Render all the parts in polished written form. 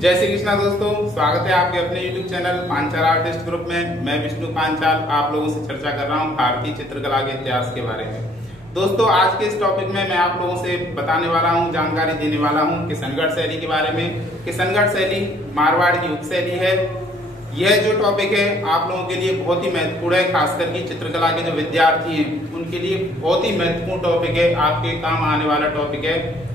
जय श्री कृष्णा दोस्तों, स्वागत है आपके अपने YouTube channel Panchal artist group में। मैं विष्णु पांचाल आप लोगों से चर्चा कर रहा हूं भारतीय चित्रकला के इतिहास के बारे में। दोस्तों, आज के इस टॉपिक में मैं आप लोगों से बताने वाला हूं, जानकारी देने वाला हूं किशनगढ़ शैली के बारे में। किशनगढ़ शैली मारवाड़ की उपशैली है। यह जो टॉपिक है आप लोगों के लिए बहुत ही महत्वपूर्ण है, खासकर की चित्रकला के जो विद्यार्थी हैं उनके लिए बहुत ही महत्वपूर्ण टॉपिक है, आपके काम आने वाला टॉपिक है।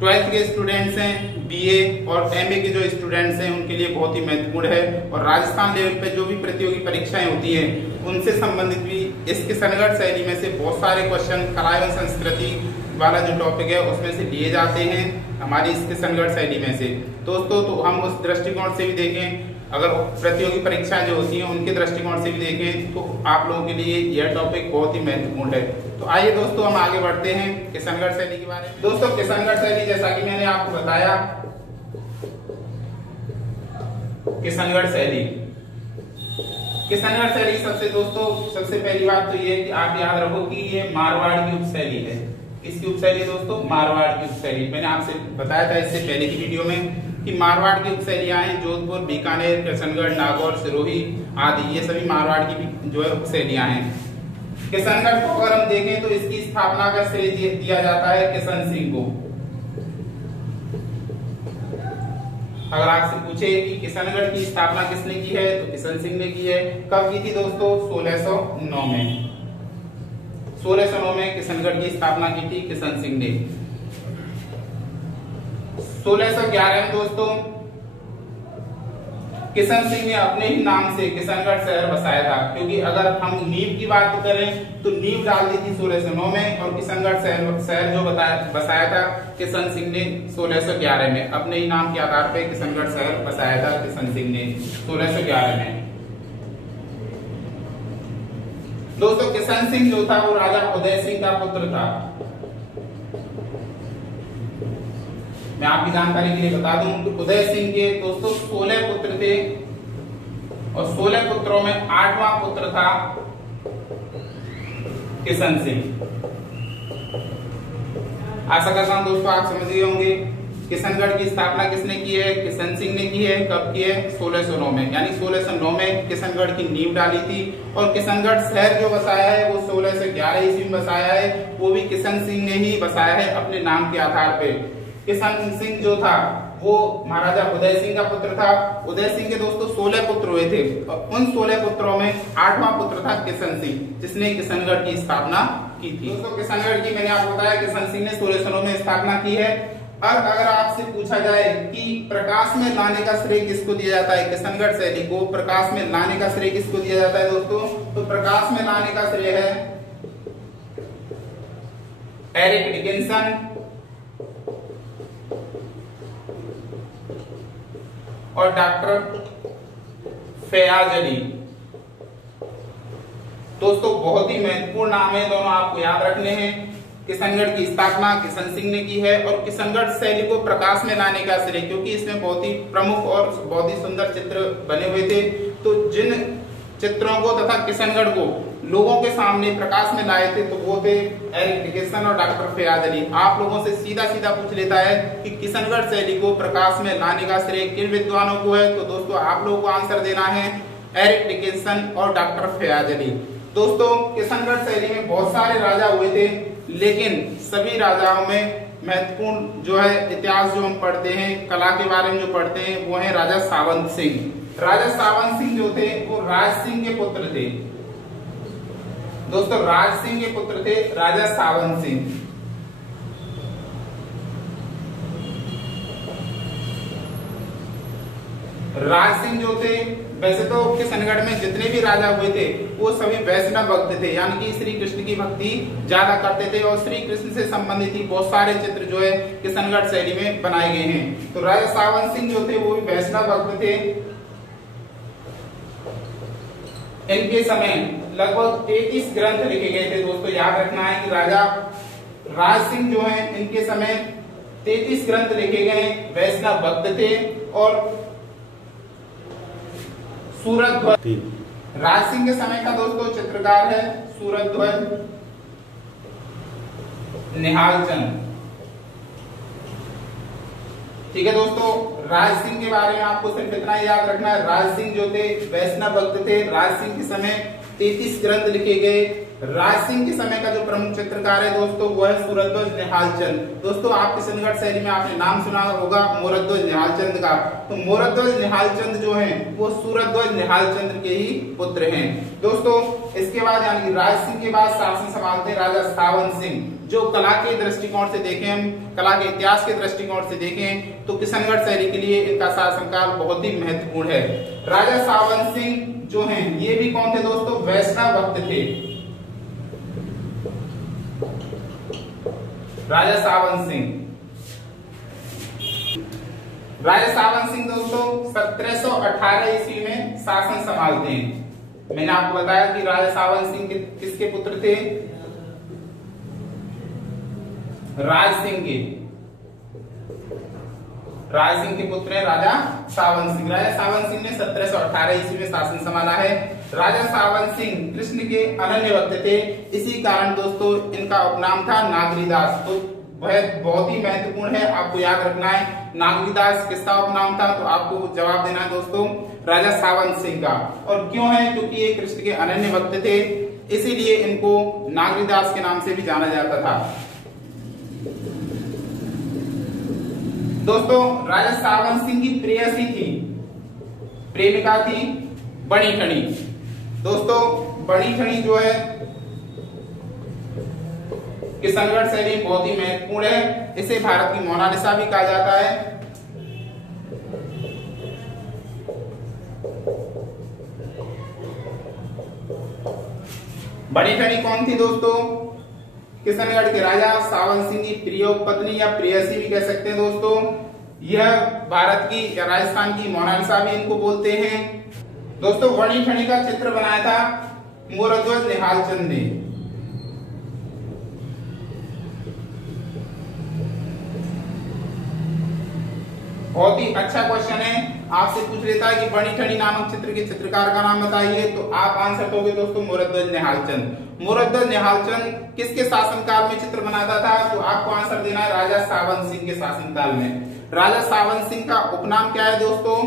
12th के स्टूडेंट्स हैं, BA और MA के जो स्टूडेंट्स हैं उनके लिए बहुत ही महत्वपूर्ण है। और राजस्थान लेवल पे जो भी प्रतियोगी परीक्षाएं होती हैं उनसे संबंधित भी इस किशनगढ़ शैली में से बहुत सारे क्वेश्चन कला एवं संस्कृति वाला जो टॉपिक है उसमें से लिए जाते हैं हमारी इस किशनगढ़ शैली में से। दोस्तों, तो हम उस दृष्टिकोण से भी देखें, अगर प्रतियोगी परीक्षाएं जो होती हैं उनके दृष्टिकोण से भी देखें तो आप लोगों के लिए यह टॉपिक बहुत ही महत्वपूर्ण है। तो आइए दोस्तों, हम आगे बढ़ते हैं किशनगढ़ शैली के बारे में। दोस्तों, किशनगढ़ शैली जैसा कि मैंने आपको बताया, किशनगढ़ शैली सबसे पहली बात तो ये कि आप याद रखो कि ये मारवाड़ की उपशैली है। इसकी उपशैली दोस्तों मारवाड़ की उपशैली। मैंने आपसे बताया था इससे पहले की वीडियो में कि मारवाड़ की उपशैलियां हैं जोधपुर, बीकानेर, किशनगढ़, नागौर, सिरोही आदि, ये सभी मारवाड़ की जो है उपशैलियां हैं। किशनगढ़ को अगर हम देखें तो इसकी स्थापना का श्रेय दिया जाता है किशन सिंह को। अगर आपसे पूछे कि किशनगढ़ की स्थापना किसने की है तो किशन सिंह ने की है। कब की थी दोस्तों? 1609 में। 1609 में किशनगढ़ की स्थापना की थी किशन सिंह ने। 1611 में दोस्तों किशन सिंह ने अपने ही नाम से किशनगढ़ शहर बसाया था, क्योंकि अगर हम नींव की बात करें तो नींव डाल दी थी 1609 में और किशनगढ़ शहर जो बसाया था किशन सिंह ने 1611 में। अपने ही नाम के आधार पर किशनगढ़ शहर बसाया था किशन सिंह ने 1611 में। दोस्तों, किशन सिंह जो था वो राजा उदय सिंह का पुत्र था। मैं आपकी जानकारी के लिए बता दूं कि उदय सिंह के दोस्तों 16 पुत्र थे और 16 पुत्रों में 8वां पुत्र था किशन सिंह। आशा करता हूं दोस्तों आप समझ गए होंगे किशनगढ़ की स्थापना किसने की है? किशन सिंह ने की है। कब की है? 1609 में। यानी 1609 में किशनगढ़ की नींव डाली थी और किशनगढ़ शहर जो बसाया है वो 1611 ईस्वी में बसाया है, वो भी किशन सिंह ने ही बसाया है अपने नाम के आधार पे। किशन सिंह जो था वो महाराजा उदय सिंह का पुत्र था। उदय सिंह के दोस्तों 16 पुत्र हुए थे और उन 16 पुत्रों में 8वां पुत्र था किशन सिंह, जिसने किशनगढ़ की स्थापना की थी। दोस्तों, किशनगढ़ की मैंने आपको बताया किशन सिंह ने 1609 में स्थापना की है। अब अगर आपसे पूछा जाए कि प्रकाश में लाने का श्रेय किसको दिया जाता है, किशनगढ़ शैली को प्रकाश में लाने का श्रेय किसको दिया जाता है दोस्तों? तो प्रकाश में लाने का श्रेय है एरिक डिकिंसन और डॉक्टर फयाज अली। दोस्तों, बहुत ही महत्वपूर्ण नाम है, दोनों आपको याद रखने हैं। किशनगढ़ की स्थापना किशन सिंह ने की है और किशनगढ़ शैली को प्रकाश में लाने का श्रेय, क्योंकि इसमें बहुत ही प्रमुख और बहुत ही सुंदर चित्र बने हुए थे। तो जिन चित्रों को तथा किशनगढ़ को लोगों के सामने प्रकाश में लाए थे तो वो थे एरिक डिकिंसन और डॉक्टर फयाज अली। आप लोगों से सीधा सीधा पूछ लेता है कि किशनगढ़ शैली को प्रकाश में लाने का श्रेय किन विद्वानों को है, तो दोस्तों आप लोगों को आंसर देना है एरिक डिकिंसन और डॉक्टर फयाज अली। दोस्तों, किशनगढ़ शैली में बहुत सारे राजा हुए थे, लेकिन सभी राजाओं में महत्वपूर्ण जो है इतिहास जो हम पढ़ते हैं, कला के बारे में जो पढ़ते हैं, वो है राजा सावंत सिंह। राजा सावंत सिंह जो थे वो राज सिंह के पुत्र थे। दोस्तों, राज सिंह के पुत्र थे राजा सावंत सिंह। राज सिंह जो थे, वैसे तो किशनगढ़ में जितने भी राजा हुए थे वो सभी वैष्णव भक्त थे, यानी कि श्री कृष्ण की भक्ति ज्यादा करते थे और श्री कृष्ण से संबंधित ही बहुत सारे चित्र जो है किशनगढ़ शैली में बनाए गए हैं। तो राजा सावंत सिंह जो थे वो भी वैष्णव भक्त थे। इनके समय लगभग 33 ग्रंथ लिखे गए थे। दोस्तों, याद रखना है कि राजा राज सिंह जो है इनके समय 33 ग्रंथ लिखे गए, वैष्णव भक्त थे और सूरजध्वज। राज सिंह के समय का दोस्तों चित्रकार है सूरजध्वज, निहाल चंद। ठीक है दोस्तों, राज सिंह के बारे में आपको सिर्फ इतना याद रखना है, राज सिंह जो थे वैष्णव भक्त थे। राज सिंह के समय 33 ग्रंथ लिखे गए। राज सिंह के समय का जो प्रमुख चित्रकार है दोस्तों वो है सूरध्वज निहालचंद। दोस्तों आप किशनगढ़ शैली में आपने नाम सुना होगा मोरध्वज निहालचंद का, तो मोरध्वज निहालचंद जो हैं वो सूरध्वज निहालचंद के ही पुत्र हैं दोस्तों। इसके बाद यानी कि राज सिंह के बाद शासन संभालते राजा सावन सिंह, जो कला के दृष्टिकोण से देखें, हम कला के इतिहास के दृष्टिकोण से देखें तो किशनगढ़ शैली के लिए इनका शासनकाल बहुत ही महत्वपूर्ण है। राजा सावन सिंह जो हैं ये भी कौन थे दोस्तों, वैष्णव भक्त थे। राजा सावन सिंह दोस्तों 1718 ईस्वी में शासन संभालते हैं। मैंने आपको बताया कि राजा सावन सिंह किसके पुत्र थे, राज सिंह के पुत्र है राजा सावन सिंह। राजा सावन सिंह ने 1718 ईस्वी में शासन संभाला है। राजा सावन सिंह कृष्ण के अनन्य भक्त थे, इसी कारण दोस्तों इनका उपनाम था नागरीदास। तो वह बहुत ही महत्वपूर्ण है, आपको याद रखना है नागरीदास किसका उपनाम था, तो आपको जवाब देना है दोस्तों राजा सावन सिंह का। और क्यों है, क्योंकि ये कृष्ण के अनन्य भक्त थे, इसीलिए इनको नागरीदास के नाम से भी जाना जाता था। दोस्तों राजा सावन सिंह की प्रेयसी थी, प्रेमिका थी बणी ठनी। दोस्तों बणी ठनी जो है किशनगढ़ शैली बहुत ही महत्वपूर्ण है, इसे भारत की मोनालिसा भी कहा जाता है। बणी ठनी कौन थी दोस्तों, किशनगढ़ के राजा सावन सिंह की प्रिय पत्नी या प्रेयसी भी कह सकते हैं दोस्तों। यह भारत की या राजस्थान की मोनालिसा भी इनको बोलते हैं। दोस्तों बणी ठनी का चित्र बनाया था मोरध्वज निहालचंद ने। बहुत ही अच्छा क्वेश्चन है, आपसे पूछ लेता है कि बणी ठनी नामक चित्र के चित्रकार का नाम बताइए, तो आप आंसर दोगे दोस्तों मोरध्वज निहालचंद। मोरध्वज निहालचंद किसके शासनकाल में चित्र बनाता था, तो आपको आंसर देना है राजा सावन सिंह के शासनकाल में। राजा सावन सिंह का उपनाम क्या है दोस्तों,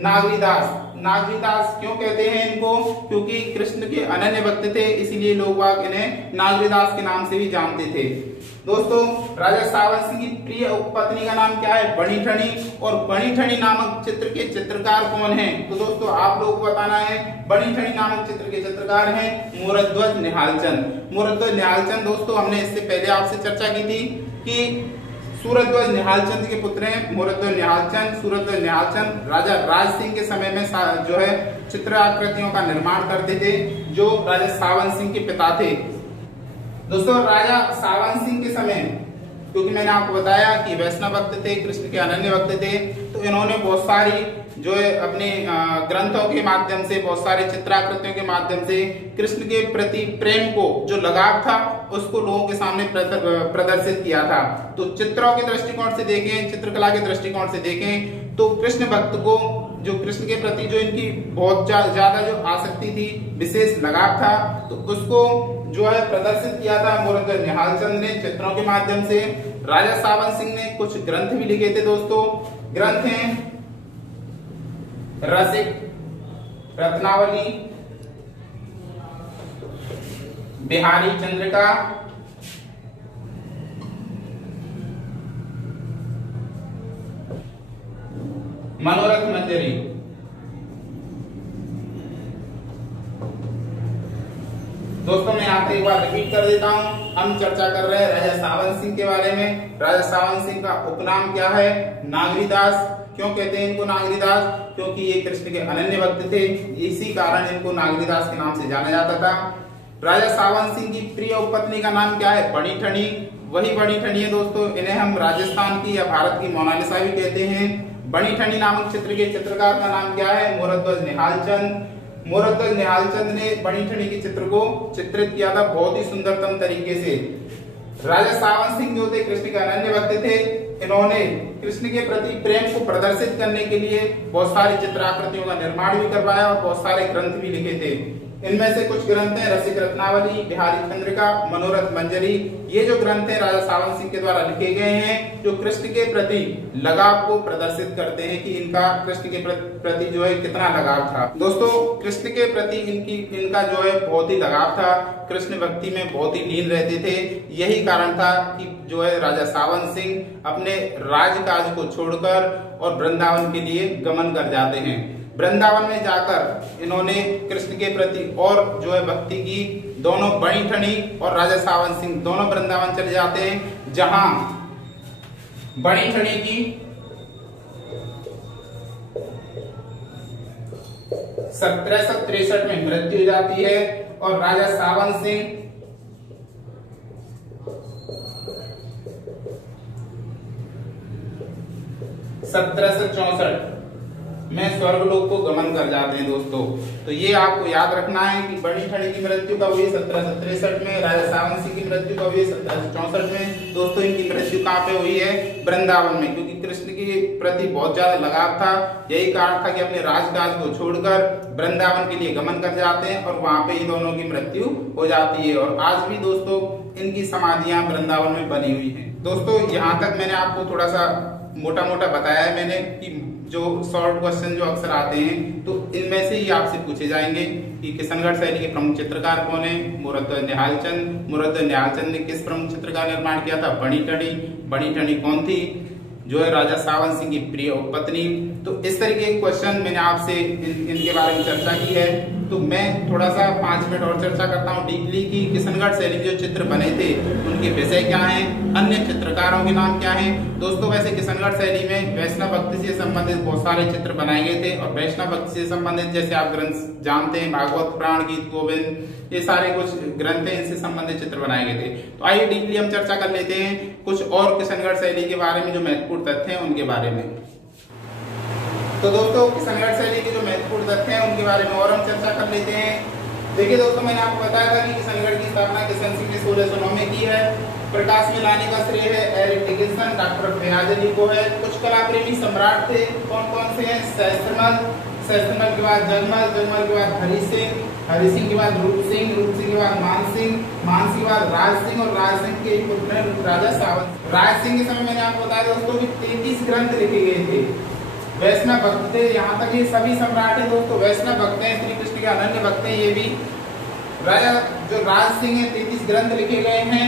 नागरीदास। नागरीदास क्यों कहते हैं इनको, क्योंकि कृष्ण के अनन्य भक्त थे, इसीलिए लोग बाग इन्हें नागरीदास के नाम से भी जानते थे। दोस्तों राजा सावन सिंह की प्रिय उपपत्नी का नाम क्या है, बणी ठनी। और बणी ठनी नामक चित्र के चित्रकार कौन हैं, तो दोस्तों आप लोगों को बताना है बणी ठनी नामक चित्र के चित्रकार हैं मोरध्वज निहालचंद। मोरध्वज निहालचंद दोस्तों हमने इससे पहले आपसे चर्चा की थी कि सूरध्वज निहालचंद के पुत्र हैं मोरध्वज निहालचंद। सूरध्वज निहालचंद राजा राज सिंह के समय में जो है चित्र आकृतियों का निर्माण करते थे, जो राजा सावन सिंह के पिता थे। दोस्तों राजा सावन सिंह के समय, क्योंकि मैंने आपको बताया कि वैष्णव भक्त थे, कृष्ण के अनन्य भक्त थे, तो इन्होंने बहुत सारी जो है अपने ग्रंथों के माध्यम से, बहुत सारे चित्राकृतियों के माध्यम से कृष्ण के प्रति प्रेम को, जो लगाव था, उसको लोगों के सामने प्रदर्शित किया था। तो चित्रों के दृष्टिकोण से देखें, चित्रकला के दृष्टिकोण से देखें तो कृष्ण भक्त को, जो कृष्ण के प्रति जो इनकी बहुत ज्यादा जो आसक्ति थी, विशेष लगाव था, तो उसको जो है प्रदर्शित किया था मोरध्वज निहालचंद ने चित्रों के माध्यम से। राजा सावन सिंह ने कुछ ग्रंथ भी लिखे थे दोस्तों। ग्रंथ हैं रसिक, रत्नावली, बिहारी चंद्रिका, मनोरथ मंजरी। दोस्तों मैं यहाँ पे एक बार रिपीट कर देता हूँ, हम चर्चा कर रहे हैं राजा सावन सिंह के बारे में। राजा सावन सिंह का उपनाम क्या है, नागरीदास। क्यों कहते हैं इनको नागरीदास, क्योंकि ये कृष्ण के अनन्य भक्त थे, इसी कारण इनको नागरीदास के नाम से जाना जाता था। राजा सावन सिंह की प्रिय उपपत्नी का नाम क्या है, बणी ठनी। वही बणी ठनी है दोस्तों, इन्हें हम राजस्थान की या भारत की मोनालिसा भी कहते हैं। बणी ठनी नामक चित्र के चित्रकार का नाम क्या है, मोरध्वज निहालचंद। मोरध्वज निहालचंद ने बणी ठनी के चित्र को चित्रित किया था बहुत ही सुंदरतम तरीके से। राजा सावन सिंह जो थे कृष्ण के अनन्य भक्त थे, इन्होंने कृष्ण के प्रति प्रेम को प्रदर्शित करने के लिए बहुत सारी चित्राकृतियों का निर्माण भी करवाया और बहुत सारे ग्रंथ भी लिखे थे। इनमें से कुछ ग्रंथ हैं रसिक रत्नावली, बिहारी चंद्रिका, मनोरथ मंजरी। ये जो ग्रंथ हैं राजा सावन सिंह के द्वारा लिखे गए हैं, जो कृष्ण के प्रति लगाव को प्रदर्शित करते हैं कि इनका कृष्ण के प्रति जो है कितना लगाव था। दोस्तों, कृष्ण के प्रति इनका जो है बहुत ही लगाव था, कृष्ण भक्ति में बहुत ही लीन रहते थे। यही कारण था कि जो है राजा सावन सिंह अपने राजकाज को छोड़कर और वृंदावन के लिए गमन कर जाते हैं। वृंदावन में जाकर इन्होंने कृष्ण के प्रति और जो है भक्ति की। दोनों बड़ी ठनी और राजा सावन सिंह दोनों वृंदावन चले जाते हैं, जहां बड़ी ठनी की 1763 में मृत्यु हो जाती है और राजा सावन सिंह 1764 में स्वर्गलोक को गमन कर जाते हैं। दोस्तों, तो ये आपको याद रखना है कि बड़ी ठनी की मृत्यु कब हुई 1763 में, राजा सावन सिंह की मृत्यु कब हुई 1764 में। दोस्तों, इनकी मृत्यु कहाँ पे हुई है? वृंदावन में, क्योंकि कृष्ण के प्रति बहुत ज्यादा लगाव था। यही कारण था कि अपने राजकाज को छोड़कर वृंदावन के लिए गमन कर जाते हैं और वहां पे इन दोनों की मृत्यु हो जाती है। और आज भी दोस्तों इनकी समाधियां वृंदावन में बनी हुई है। दोस्तों, यहाँ तक मैंने आपको थोड़ा सा मोटा मोटा बताया है मैंने कि जो शॉर्ट क्वेश्चन जो अक्सर आते हैं, तो इनमें से ही आपसे पूछे जाएंगे कि किशनगढ़ शैली के प्रमुख चित्रकार कौन है? मूर्तिध्वज निहाल चंद। मूर्तिध्वज निहाल चंद ने किस प्रमुख चित्र का निर्माण किया था? बड़ी ठनी। बड़ी ठनी कौन थी? जो है राजा सावन सिंह की प्रिय पत्नी। तो इस तरीके के क्वेश्चन मैंने आपसे इनके बारे में चर्चा की है। तो मैं थोड़ा सा 5 मिनट और चर्चा करता हूँ डीपली कि किशनगढ़ शैली जो चित्र बने थे उनके विषय क्या हैं, अन्य चित्रकारों के नाम क्या हैं। दोस्तों, वैसे किशनगढ़ शैली में वैष्णव भक्ति से संबंधित बहुत सारे चित्र बनाए गए थे और वैष्णव भक्ति से संबंधित जैसे आप ग्रंथ जानते हैं, भागवत पुराण, गीत गोविंद, ये सारे कुछ ग्रंथ हैं, इनसे संबंधित चित्र बनाए गए थे। तो आइए डीपली हम चर्चा कर लेते हैं कुछ और किशनगढ़ शैली के बारे में जो महत्वपूर्ण तथ्य हैं उनके बारे में। तो दोस्तों, किशनगढ़ शैली के जो महत्वपूर्ण तथ्य हैं उनके बारे में और हम चर्चा कर लेते हैं। देखिए दोस्तों, मैंने आपको बताया था कि किशनगढ़ की स्थापना किशन सिंह ने 1609 में की है। प्रकाश में लाने का श्रेय है Eric Dickinson, doctor Fayaz Ali को है। कुछ कला प्रेमी सम्राट थे, कौन कौन से हैं? सहस्त्रमल, सहस्त्रमल के बाद जगमल, जगमल के बाद हरि सिंह, हरि सिंह के बाद रूप सिंह, रूप सिंह के बाद मान सिंह, मान सिंह के बाद राज सिंह और राज सिंह के पुत्र हैं राजा सावन। राज सिंह के समय मैंने आपको बताया दोस्तों कि 33 ग्रंथ लिखे गए थे। वैष्णव भक्त थे, यहाँ तक ये सभी सम्राट है दोस्तों वैष्णव भक्त हैं, श्री कृष्ण के अनन्य भक्त हैं। ये भी राजा जो राज सिंह है 33 ग्रंथ लिखे गए हैं।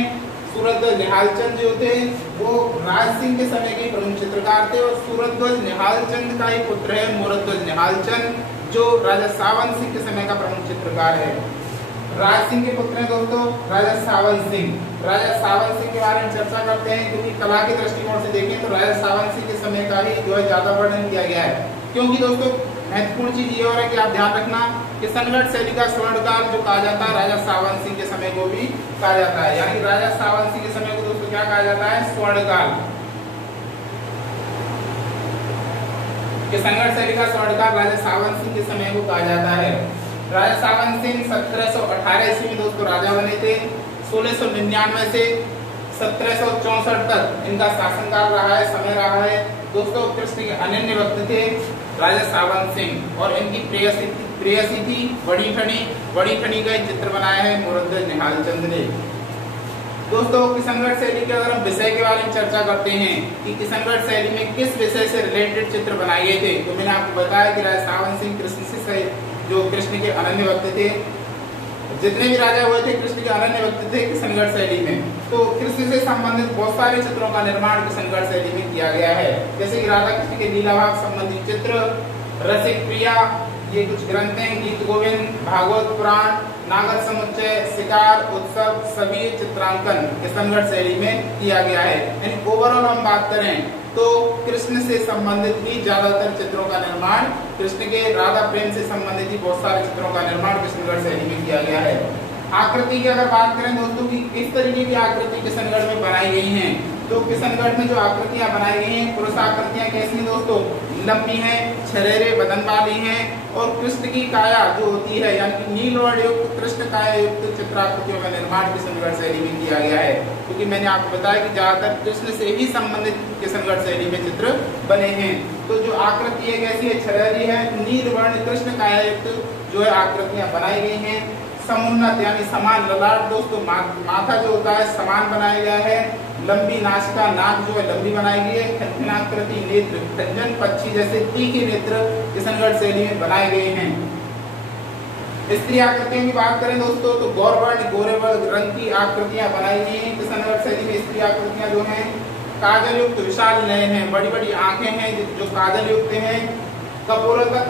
सूरतध्वज निहाल चंद जो थे वो राज सिंह के समय के प्रमुख चित्रकार थे और सूरतध्वज निहाल चंद का ही पुत्र है मूर्तिध्वज निहाल चंद, जो राजा सावन सिंह के समय का प्रमुख चित्रकार है। राज सिंह के पुत्र हैं दोस्तों राजा सावन सिंह। राजा सावन सिंह के बारे में चर्चा करते हैं क्योंकि कला के दृष्टिकोण से देखें तो राजा सावन सिंह के समय का ही जो है ज्यादा वर्णन किया गया है। क्योंकि दोस्तों महत्वपूर्ण चीज ये और है कि आप ध्यान रखना कि किशनगढ़ शैली का स्वर्णकाल जो कहा जाता है राजा सावन सिंह के समय को भी कहा जाता है। यानी राजा सावन सिंह के समय को दोस्तों क्या कहा जाता है? स्वर्णकाल। किशनगढ़ शैली का स्वर्णकाल राजा सावन सिंह के समय को कहा जाता है। राजा सावन सिंह 1718 ईस्वी में दोस्तों राजा बने थे। 1699 से 1764 तक इनका शासनकाल रहा है, समय रहा है। दोस्तों कृष्ण के अनन्य भक्त थे राजा सावन सिंह और इनकी प्रेयसी थी बड़ी ठनी। बड़ी ठनी का चित्र बनाया है मूर्तिध्वज निहाल चंद ने। दोस्तों किशनगढ़ शैली के अगर हम विषय के बारे में चर्चा करते हैं कि किशनगढ़ शैली में किस विषय से रिलेटेड चित्र बनाए गए थे, तो मैंने आपको बताया कि राजा सावन सिंह कृष्ण से जो कृष्ण के अनन्य भक्त थे, जितने भी राजा हुए थे कृष्ण के अनन्य भक्त थे किशनगढ़ शैली में। तो कृष्ण से संबंधित बहुत सारे चित्रों का निर्माण किशनगढ़ शैली में किया गया है, जैसे कि राधा कृष्ण के लीला भाग संबंधी चित्र, रसिक प्रिया, ये कुछ ग्रंथ हैं, गीत गोविंद, भागवत पुराण, नागर समुच्चय, शिकार, उत्सव, सभी चित्रांकन किशनगढ़ शैली में किया गया है। यानी ओवरऑल हम बात करें तो कृष्ण से संबंधित ही ज्यादातर चित्रों का निर्माण, कृष्ण के राधा प्रेम से संबंधित ही बहुत सारे चित्रों का निर्माण किशनगढ़ शैली में किया गया है। आकृति की अगर बात करें दोस्तों की किस तरीके की आकृति किशनगढ़ में बनाई गई हैं, तो किशनगढ़ में जो आकृतियां बनाई गई हैं पुरुष आकृतियां कैसी हैं दोस्तों? लंबी हैं, छरेरे बदन वाली हैं और कृष्ण की काया जो होती है यानी कि नीलवर्ण युक्त कृष्ण काया युक्त चित्राकृतियों का निर्माण किशनगढ़ शैली में किया गया है। क्योंकि मैंने आपको बताया कि ज्यादातर कृष्ण से ही संबंधित किशनगढ़ शैली में चित्र बने हैं। तो जो आकृति है कैसी है, छलहरी है। नील वर्ण कृष्ण कायायुक्त जो है आकृतियां बनाई गई हैं। समुन्नत यानी समान ललाट दोस्तों, माथा जो होता है समान बनाया गया है। लंबी नासिका, नाक जो है लंबी बनाई गई है। खंजनाकृति नेत्र, खंजन पक्षी जैसे तीखे नेत्र किशनगढ़ शैली में बनाए गए हैं। स्त्री आकृतियों की बात करें दोस्तों तो गौरवर्ण गोरे रंग की आकृतियां बनाई गई हैं किशनगढ़ शैली में। स्त्री आकृतियां जो हैं काजल युक्त विशाल नयन है, बड़ी बड़ी आंखें हैं जो काजल युक्त हैं। कपोरों तक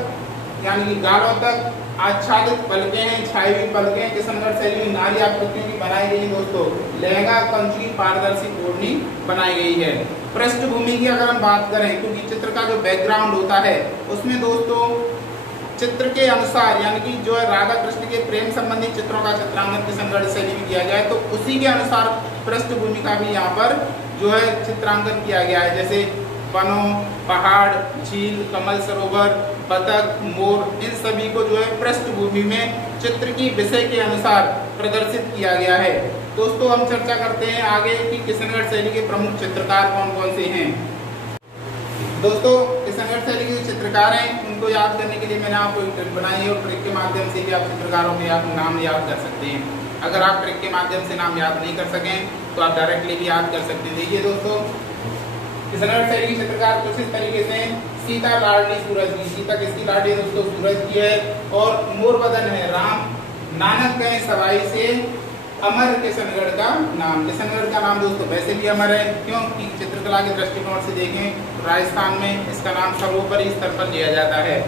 यानी कि गालों तक आच्छादित पलकें हैं, छाई हुई पलकें किशनगढ़ शैली में नारी आकृतियों की बनाई गई है दोस्तों। लहंगा कंच की पारदर्शी ओढ़नी बनाई गई है। पृष्ठभूमि की अगर हम बात करें, क्योंकि चित्र का जो बैकग्राउंड होता है उसमें दोस्तों चित्र के अनुसार यानी कि जो है राधा कृष्ण के प्रेम संबंधी चित्रों का चित्रांकन किशनगढ़ शैली में किया गया है, तो उसी के अनुसार पृष्ठभूमि का भी यहाँ पर जो है चित्रांकन किया गया है। जैसे वनों, पहाड़, झील, कमल सरोवर, बतख, मोर, इन सभी को जो है पृष्ठभूमि में चित्र की विषय के अनुसार प्रदर्शित किया गया है। दोस्तों हम चर्चा करते हैं आगे कि किशनगढ़ शैली के प्रमुख चित्रकार कौन कौन से हैं। दोस्तों किशनगढ़ शैली के जो चित्रकार हैं उनको याद करने के लिए मैंने आपको एक ट्रिक बनाई है, और ट्रिक के माध्यम से भी आप चित्रकारों के नाम याद कर सकते हैं। अगर आप ट्रिक के माध्यम से नाम याद नहीं कर सकें तो आप डायरेक्टली भी याद कर सकते हैं। देखिए दोस्तों, किशनगढ़ शैली की चित्रकार कुछ इस तरीके से सीता लाडली सूरज की। सीता किसकी लाडली है दोस्तों? सूरज की है। और मोर बदन है राम, नानक गए सवाई से, अमर किशनगढ़ का नाम। किशनगढ़ का नाम दोस्तों वैसे भी अमर है, क्योंकि चित्रकला के दृष्टिकोण से देखें तो राजस्थान में इसका नाम सर्वोपरि स्तर पर लिया जाता है।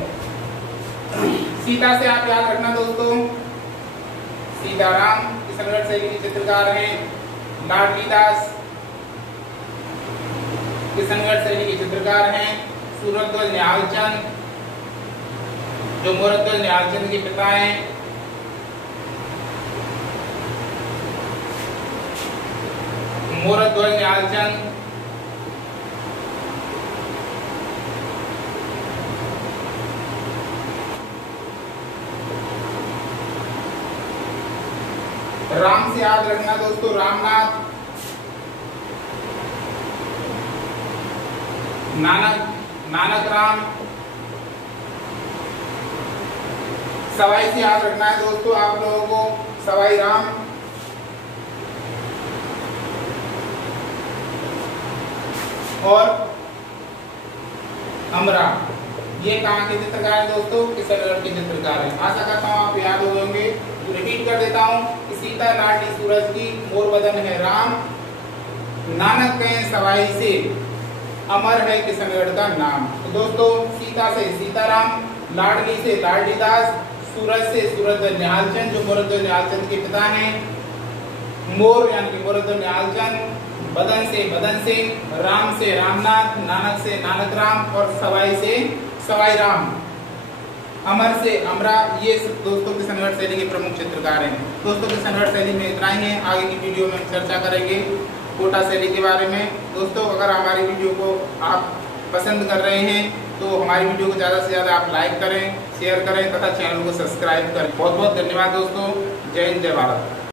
सीता से आप याद रखना दोस्तों, सीताराम किशनगढ़ शैली के चित्रकार हैं। लाडली दास किशनगढ़ शैली के चित्रकार हैं। सूरजध्वज निहाल चंद जो मोरध्वज निहाल चंद के पिता हैं। मोरध्वज निहाल चंद राम से याद रखना दोस्तों, रामनाथ। नानक राम। सवाई से याद रखना है दोस्तों आप लोगों को, सवाई राम। और अमरा, ये कहाँ के चित्रकार हैं दोस्तों? किशनगढ़ के चित्रकार हैं। आशा करता हूँ आप याद हो होंगे। तो रिपीट कर देता हूँ कि सीता लाडली सूरज की, मोर बदन है राम, नानक गए सवाई से, अमर है किशनगढ़ का नाम। तो दोस्तों सीता से सीताराम, लाडली से लाडली दास, सूरज से सूरजध्वज निहाल चंद जो मोरध्वज निहाल चंद के पिता हैं, मोर यानी कि मोरध्वज निहाल चंद, बदन से राम से रामनाथ, नानक से नानक राम और सवाई से सवाई राम, अमर से अमरा। ये दोस्तों किशनगढ़ शैली के प्रमुख चित्रकार हैं। दोस्तों किशनगढ़ शैली में इतना ही है। आगे की वीडियो में हम चर्चा करेंगे कोटा शैली के बारे में। दोस्तों अगर हमारी वीडियो को आप पसंद कर रहे हैं तो हमारी वीडियो को ज़्यादा से ज़्यादा आप लाइक करें, शेयर करें तथा चैनल को सब्सक्राइब करें। बहुत बहुत धन्यवाद दोस्तों। जय हिंद, जय भारत।